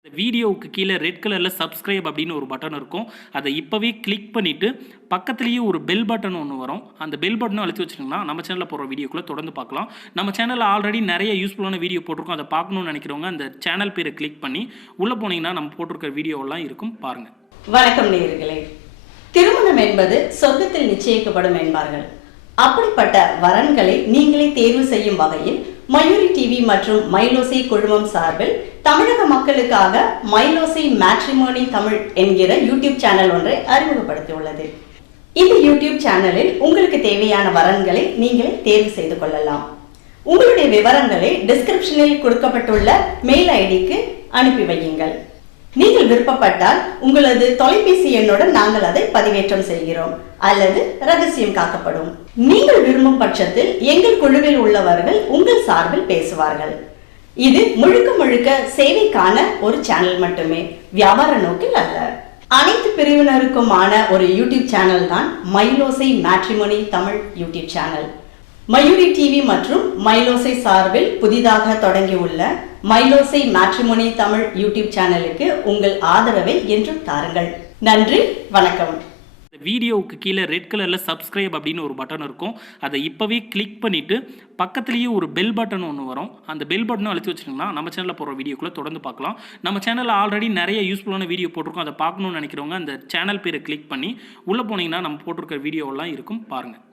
இந்த வீடியோவுக்கு கீழே ரெட் கலரில் சப்ஸ்கிரைப் அப்படின்னு ஒரு பட்டன் இருக்கும். அதை இப்போவே கிளிக் பண்ணிவிட்டு பக்கத்துலேயே ஒரு பெல் பட்டன் ஒன்று வரும். அந்த பெல் பட்டனும் அழுத்தி வச்சிட்டிங்கன்னா நம்ம சேனலில் போகிற வீடியோக்குள்ளே தொடர்ந்து பார்க்கலாம். நம்ம சேனலில் ஆல்ரெடி நிறைய யூஸ்ஃபுல்லான வீடியோ போட்டிருக்கோம். அதை பார்க்கணும்னு நினைக்கிறவங்க அந்த சேனல் பேரை கிளிக் பண்ணி உள்ளே போனீங்கன்னா நம்ம போட்டிருக்கிற வீடியோவெல்லாம் இருக்கும், பாருங்கள். வணக்கம் நேயர்களே. திருமணம் என்பது சொர்க்கத்தில் நிச்சயிக்கப்படும் என்பார்கள். அப்படிப்பட்ட வரன்களை நீங்களே தேர்வு செய்யும் வகையில் மயூரி டிவி மற்றும் மைலோசை குழுமம் சார்பில் தமிழக மக்களுக்காக மைலோசை மேட்ரிமோனி தமிழ் என்கிற யூடியூப் சேனல் ஒன்றை அறிமுகப்படுத்தியுள்ளது. இந்த யூடியூப் சேனலில் உங்களுக்கு தேவையான வரன்களை நீங்களே தேர்வு செய்து கொள்ளலாம். உங்களுடைய விவரங்களை டிஸ்கிரிப்ஷனில் கொடுக்கப்பட்டுள்ள மெயில் ஐடிக்கு அனுப்பி வையுங்கள். நீங்கள் விருப்பப்பட்டால் உங்களது தொலைபேசி எண்ணுடன் நாங்கள் அதை பதிவேற்றம் செய்கிறோம் அல்லது ரகசியம் காக்கப்படும். நீங்கள் விரும்பும் பட்சத்தில் எங்கள் குழுவில் உள்ளவர்கள் உங்கள் சார்பில் பேசுவார்கள். இது முழுக்க முழுக்க சேவைக்கான ஒரு சேனல் மட்டுமே, வியாபார நோக்கில் அல்ல. அனைத்து பிரிவினருக்குமான ஒரு யூடியூப் சேனல் தான் Mylosai matrimony Tamil YouTube channel. Mayuri TV மற்றும் மைலோசை சார்பில் புதிதாக தொடங்கியுள்ள மைலோசை மேட்ரிமோனி தமிழ் யூடியூப் சேனலுக்கு உங்கள் ஆதரவை என்றும் தாருங்கள். நன்றி, வணக்கம். இந்த வீடியோவுக்கு கீழே ரெட் கலரில் சப்ஸ்கிரைப் அப்படின்னு ஒரு பட்டன் இருக்கும். அதை இப்போவே கிளிக் பண்ணிவிட்டு பக்கத்துலேயே ஒரு பெல் பட்டன் ஒன்று வரும். அந்த பெல் பட்டனும் அழுத்தி வச்சிட்டிங்கன்னா நம்ம சேனலில் போகிற வீடியோக்குள்ளே தொடர்ந்து பார்க்கலாம். நம்ம சேனலில் ஆல்ரெடி நிறைய யூஸ்ஃபுல்லான வீடியோ போட்டிருக்கோம். அதை பார்க்கணும்னு நினைக்கிறவங்க அந்த சேனல் பேரை கிளிக் பண்ணி உள்ளே போனீங்கன்னா நம்ம போட்டிருக்கிற வீடியோவெல்லாம் இருக்கும், பாருங்கள்.